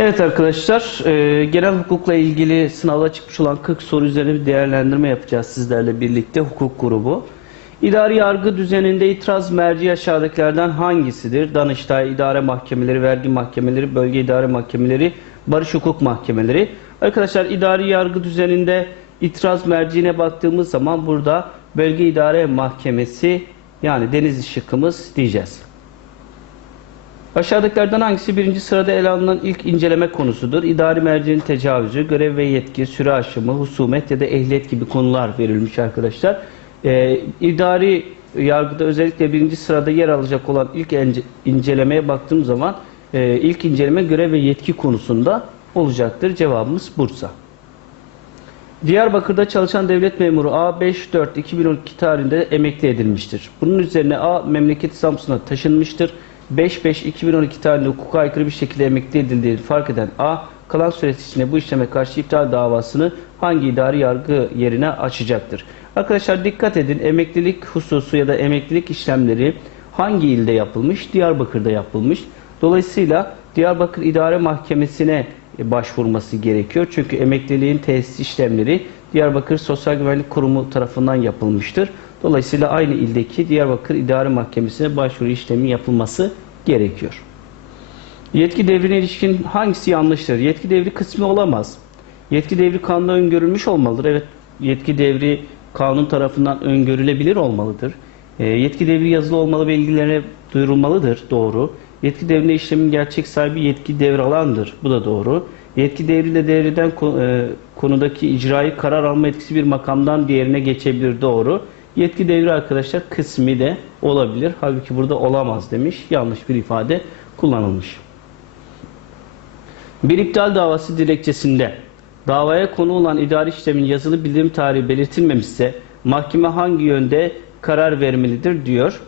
Evet arkadaşlar, e, genel hukukla ilgili sınavda çıkmış olan 40 soru üzerine bir değerlendirme yapacağız sizlerle birlikte hukuk grubu. İdari yargı düzeninde itiraz merci aşağıdakilerden hangisidir? Danıştay, idare mahkemeleri, vergi mahkemeleri, bölge idare mahkemeleri, barış hukuk mahkemeleri. Arkadaşlar idari yargı düzeninde itiraz merciine baktığımız zaman burada bölge idare mahkemesi yani deniz şıkkımız diyeceğiz. Aşağıdakilerden hangisi birinci sırada ele alınan ilk inceleme konusudur? İdari mercinin tecavüzü, görev ve yetki, süre aşımı, husumet ya da ehliyet gibi konular verilmiş arkadaşlar. Ee, idari yargıda özellikle birinci sırada yer alacak olan ilk incelemeye baktığım zaman e, ilk inceleme görev ve yetki konusunda olacaktır. Cevabımız Bursa. Diyarbakır'da çalışan devlet memuru A 5-4-2012 tarihinde emekli edilmiştir. Bunun üzerine A memleketi Samsun'a taşınmıştır. 5-5-2012 tarihinde hukuka aykırı bir şekilde emekli edildiğini fark eden A, kalan süresi içinde bu işleme karşı iptal davasını hangi idari yargı yerine açacaktır? Arkadaşlar dikkat edin emeklilik hususu ya da emeklilik işlemleri hangi ilde yapılmış? Diyarbakır'da yapılmış. Dolayısıyla Diyarbakır İdare Mahkemesi'ne başvurması gerekiyor. Çünkü emekliliğin tesis işlemleri Diyarbakır Sosyal Güvenlik Kurumu tarafından yapılmıştır. Dolayısıyla aynı ildeki Diyarbakır İdare Mahkemesi'ne başvuru işlemi yapılması gerekiyor. Yetki devrine ilişkin hangisi yanlıştır? Yetki devri kısmi olamaz. Yetki devri kanunda öngörülmüş olmalıdır. Evet, yetki devri kanun tarafından öngörülebilir olmalıdır. E, yetki devri yazılı olmalı bilgilerine duyurulmalıdır. Doğru. Yetki devrine işlemin gerçek sahibi yetki devralandır. Bu da doğru. Yetki devriyle devreden e, konudaki icrayı karar alma etkisi bir makamdan diğerine geçebilir. Doğru. Yetki devri arkadaşlar kısmi de olabilir. Halbuki burada olamaz demiş. Yanlış bir ifade kullanılmış. Bir iptal davası dilekçesinde davaya konu olan idari işlemin yazılı bildirim tarihi belirtilmemişse mahkeme hangi yönde karar vermelidir diyor.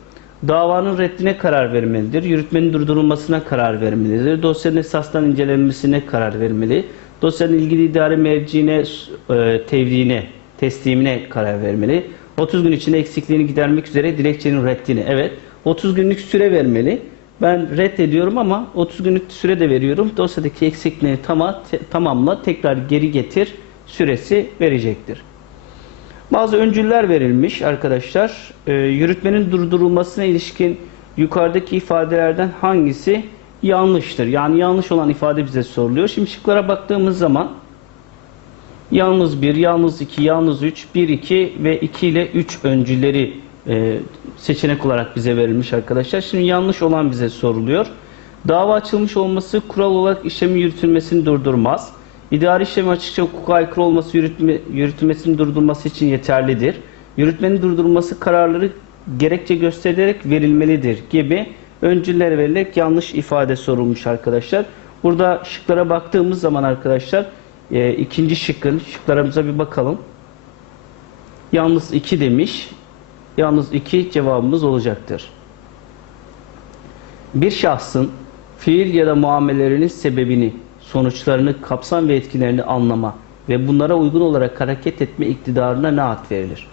Davanın reddine karar vermelidir. Yürütmenin durdurulmasına karar vermelidir. Dosyanın esasdan incelenmesine karar vermeli. Dosyanın ilgili idare merciine e, tevdiğine, teslimine karar vermeli. 30 gün içinde eksikliğini gidermek üzere dilekçenin reddini. Evet, 30 günlük süre vermeli. Ben reddediyorum ama 30 günlük süre de veriyorum. Dosyadaki eksikliğini tama, te- tamamla tekrar geri getir süresi verecektir. Bazı öncüller verilmiş arkadaşlar. Ee, yürütmenin durdurulmasına ilişkin yukarıdaki ifadelerden hangisi yanlıştır? Yani yanlış olan ifade bize soruluyor. Şimdi şıklara baktığımız zaman yalnız 1, yalnız 2, yalnız 3, 1, 2 ve 2 ile 3 öncüleri e, seçenek olarak bize verilmiş arkadaşlar. Şimdi yanlış olan bize soruluyor. Dava açılmış olması kural olarak işlemin yürütülmesini durdurmaz. İdari işlemi açıkça hukuka aykırı olması yürütme, yürütülmesinin durdurulması için yeterlidir. Yürütmenin durdurulması kararları gerekçe gösterilerek verilmelidir gibi öncüller verilerek yanlış ifade sorulmuş arkadaşlar. Burada şıklara baktığımız zaman arkadaşlar e, ikinci şıkkın şıklarımıza bir bakalım. Yalnız 2 demiş. Yalnız 2 cevabımız olacaktır. Bir şahsın fiil ya da muamelerinin sebebini, sonuçlarını, kapsam ve etkilerini anlama ve bunlara uygun olarak hareket etme iktidarına ne ad verilir?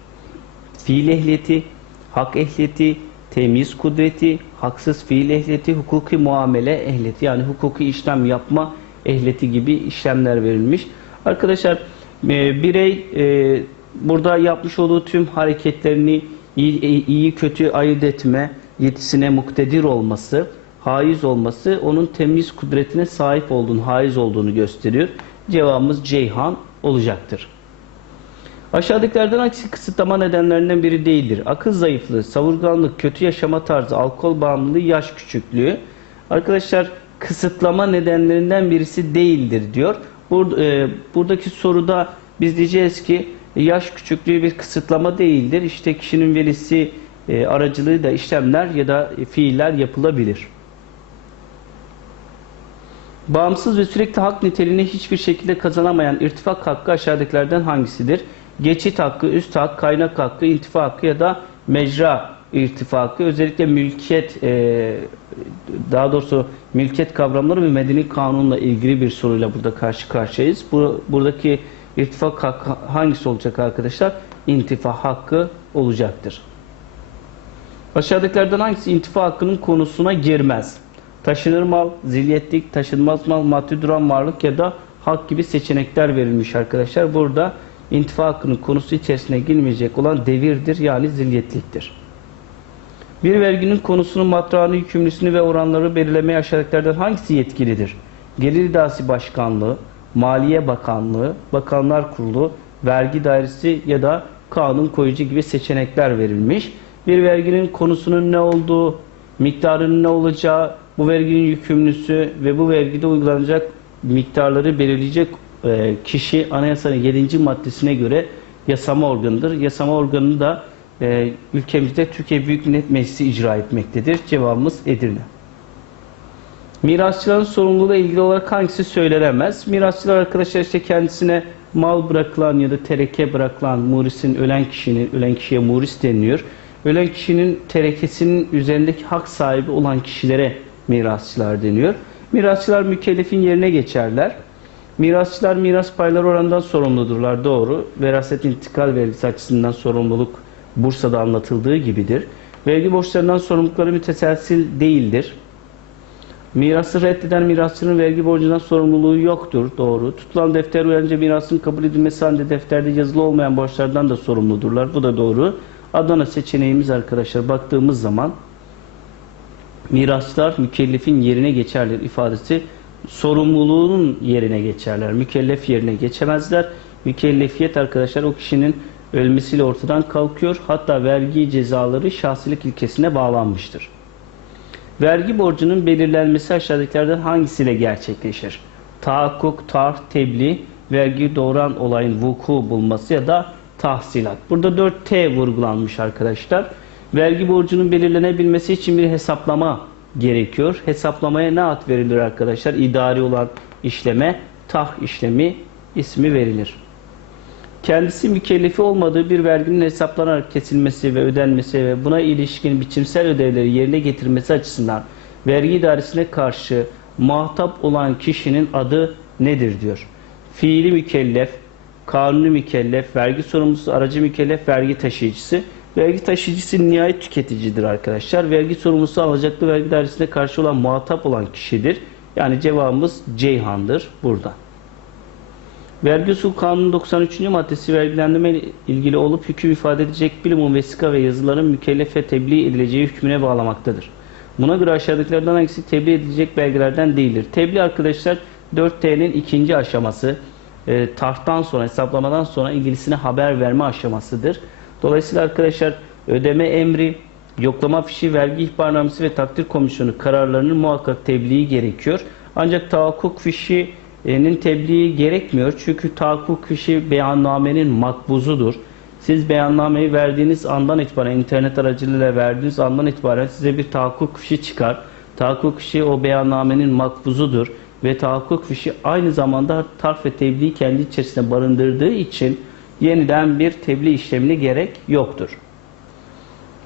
Fiil ehliyeti, hak ehliyeti, temiz kudreti, haksız fiil ehliyeti, hukuki muamele ehliyeti yani hukuki işlem yapma ehliyeti gibi işlemler verilmiş. Arkadaşlar e, birey e, burada yapmış olduğu tüm hareketlerini iyi, iyi kötü ayırt etme yetisine muktedir olması, haiz olması onun temiz kudretine sahip olduğunu, haiz olduğunu gösteriyor. Cevabımız Ceyhan olacaktır. Aşağıdakilerden hangisi kısıtlama nedenlerinden biri değildir? Akıl zayıflığı, savurganlık, kötü yaşama tarzı, alkol bağımlılığı, yaş küçüklüğü. Arkadaşlar kısıtlama nedenlerinden birisi değildir diyor. Bur, e, buradaki soruda biz diyeceğiz ki yaş küçüklüğü bir kısıtlama değildir. İşte kişinin velisi e, aracılığıyla işlemler ya da fiiller yapılabilir. Bağımsız ve sürekli hak niteliğini hiçbir şekilde kazanamayan irtifak hakkı aşağıdakilerden hangisidir? Geçit hakkı, üst hak, kaynak hakkı, intifa hakkı ya da mecra irtifakı. Özellikle mülkiyet, e, daha doğrusu mülkiyet kavramları ve medeni kanunla ilgili bir soruyla burada karşı karşıyayız. Bu, buradaki irtifak hakkı hangisi olacak arkadaşlar? İntifa hakkı olacaktır. Aşağıdakilerden hangisi intifa hakkının konusuna girmez? Taşınır mal, zilyetlik, taşınmaz mal, maddi duran varlık ya da hak gibi seçenekler verilmiş arkadaşlar. Burada intifa hakkının konusu içerisine girmeyecek olan devirdir yani zilyetliktir. Bir verginin konusunun matrağını, yükümlüsünü ve oranları belirlemeye aşağıdakilerden hangisi yetkilidir? Gelir İdaresi Başkanlığı, Maliye Bakanlığı, Bakanlar Kurulu, Vergi Dairesi ya da kanun koyucu gibi seçenekler verilmiş. Bir verginin konusunun ne olduğu, miktarının ne olacağı, bu verginin yükümlüsü ve bu vergide uygulanacak miktarları belirleyecek e, kişi anayasanın 7. maddesine göre yasama organıdır. Yasama organını da e, ülkemizde Türkiye Büyük Millet Meclisi icra etmektedir. Cevabımız Edirne. Mirasçıların sorumluluğuyla ilgili olarak hangisi söylenemez? Mirasçılar arkadaşlar işte kendisine mal bırakılan ya da tereke bırakılan murisin ölen kişinin, ölen kişiye muris deniliyor. Ölen kişinin terekesinin üzerindeki hak sahibi olan kişilere mirasçılar deniyor. Mirasçılar mükellefin yerine geçerler. Mirasçılar miras payları oranından sorumludurlar doğru. Veraset intikal vergisi açısından sorumluluk Bursa'da anlatıldığı gibidir. Vergi borçlarından sorumlulukları müteselsil değildir. Mirası reddeden mirasçının vergi borcundan sorumluluğu yoktur. Doğru. Tutulan defter uyarınca mirasın kabul edilmesi halinde defterde yazılı olmayan borçlardan da sorumludurlar. Bu da doğru. Adana seçeneğimiz arkadaşlar baktığımız zaman mirasçılar mükellefin yerine geçerler ifadesi sorumluluğunun yerine geçerler. Mükellef yerine geçemezler. Mükellefiyet arkadaşlar o kişinin ölmesiyle ortadan kalkıyor. Hatta vergi cezaları şahsilik ilkesine bağlanmıştır. Vergi borcunun belirlenmesi aşağıdakilerden hangisiyle gerçekleşir? Tahakkuk, tarh, tebliğ, vergi doğuran olayın vuku bulması ya da tahsilat. Burada 4T vurgulanmış arkadaşlar. Vergi borcunun belirlenebilmesi için bir hesaplama gerekiyor. Hesaplamaya ne ad verilir arkadaşlar? İdari olan işleme tah işlemi ismi verilir. Kendisi mükellefi olmadığı bir verginin hesaplanarak kesilmesi ve ödenmesi ve buna ilişkin biçimsel ödevleri yerine getirmesi açısından vergi idaresine karşı muhatap olan kişinin adı nedir diyor. Fiili mükellef, kanuni mükellef, vergi sorumlusu, aracı mükellef, vergi taşıyıcısı. Vergi taşıyıcısı nihayet tüketicidir arkadaşlar. Vergi sorumlusu alacaklı vergi dairesine karşı olan muhatap olan kişidir. Yani cevabımız Ceyhan'dır burada. Vergi usul kanunun 93. maddesi vergilendirme ile ilgili olup hüküm ifade edecek bilimum vesika ve yazıların mükellefe tebliğ edileceği hükmüne bağlamaktadır. Buna göre aşağıdakilerden hangisi tebliğ edilecek belgelerden değildir? Tebliğ arkadaşlar 4T'nin ikinci aşaması. E, tarhtan sonra, hesaplamadan sonra ilgilisine haber verme aşamasıdır. Dolayısıyla arkadaşlar ödeme emri, yoklama fişi, vergi ihbarnamesi ve takdir komisyonu kararlarının muhakkak tebliği gerekiyor. Ancak tahakkuk fişinin tebliği gerekmiyor. Çünkü tahakkuk fişi beyannamenin makbuzudur. Siz beyannameyi verdiğiniz andan itibaren, internet aracılığıyla verdiğiniz andan itibaren size bir tahakkuk fişi çıkar. Tahakkuk fişi o beyannamenin makbuzudur. Ve tahakkuk fişi aynı zamanda tarf ve tebliği kendi içerisinde barındırdığı için yeniden bir tebliğ işlemine gerek yoktur.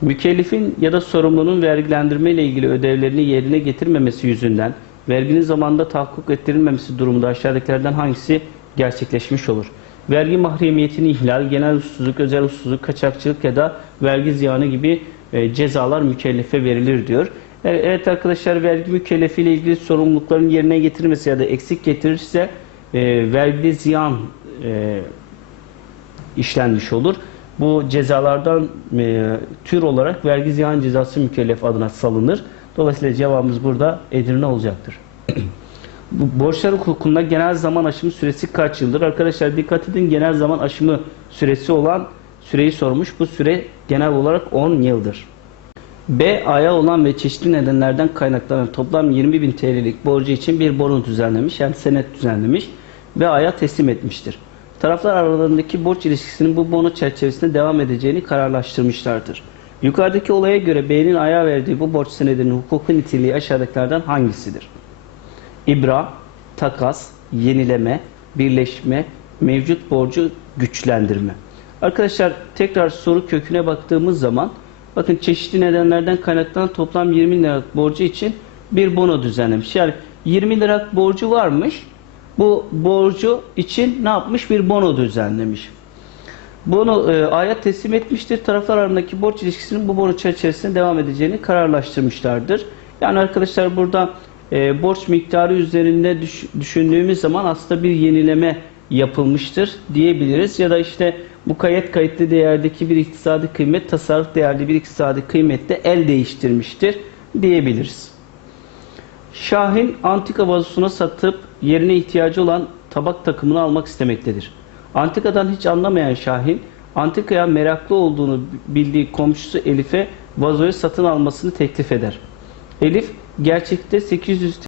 Mükellefin ya da sorumlunun vergilendirme ile ilgili ödevlerini yerine getirmemesi yüzünden verginin zamanında tahakkuk ettirilmemesi durumunda aşağıdakilerden hangisi gerçekleşmiş olur? Vergi mahremiyetini ihlal, genel usulsüzlük, özel usulsüzlük, kaçakçılık ya da vergi ziyanı gibi e, cezalar mükellefe verilir diyor. E, Evet arkadaşlar vergi mükellefi ile ilgili sorumlulukların yerine getirilmesi ya da eksik getirirse e, vergi ziyan e, işlenmiş olur. Bu cezalardan e, tür olarak vergi ziyan cezası mükellef adına salınır. Dolayısıyla cevabımız burada Edirne olacaktır. Bu borçlar hukukunda genel zaman aşımı süresi kaç yıldır? Arkadaşlar dikkat edin genel zaman aşımı süresi olan süreyi sormuş. Bu süre genel olarak 10 yıldır. B aya olan ve çeşitli nedenlerden kaynaklanan toplam 20 bin TL'lik borcu için bir bono düzenlemiş yani senet düzenlemiş ve aya teslim etmiştir. Taraflar aralarındaki borç ilişkisinin bu bono çerçevesinde devam edeceğini kararlaştırmışlardır. Yukarıdaki olaya göre B'nin aya verdiği bu borç senedinin hukuku niteliği aşağıdakilerden hangisidir? İbra, takas, yenileme, birleşme, mevcut borcu güçlendirme. Arkadaşlar tekrar soru köküne baktığımız zaman bakın çeşitli nedenlerden kaynaklanan toplam 20 liralık borcu için bir bono düzenlemiş. Yani 20 liralık borcu varmış. Bu borcu için ne yapmış? Bir bono düzenlemiş. Bono e, ayet teslim etmiştir. Taraflar arasındaki borç ilişkisinin bu bono çerçevesinde devam edeceğini kararlaştırmışlardır. Yani arkadaşlar burada e, borç miktarı üzerinde düş- düşündüğümüz zaman aslında bir yenileme yapılmıştır diyebiliriz. Ya da işte mukayyet kayıtlı değerdeki bir iktisadi kıymet tasarruf değerli bir iktisadi kıymette el değiştirmiştir diyebiliriz. Şahin antika vazosuna satıp yerine ihtiyacı olan tabak takımını almak istemektedir. Antikadan hiç anlamayan Şahin, antikaya meraklı olduğunu bildiği komşusu Elif'e vazoyu satın almasını teklif eder. Elif gerçekte 800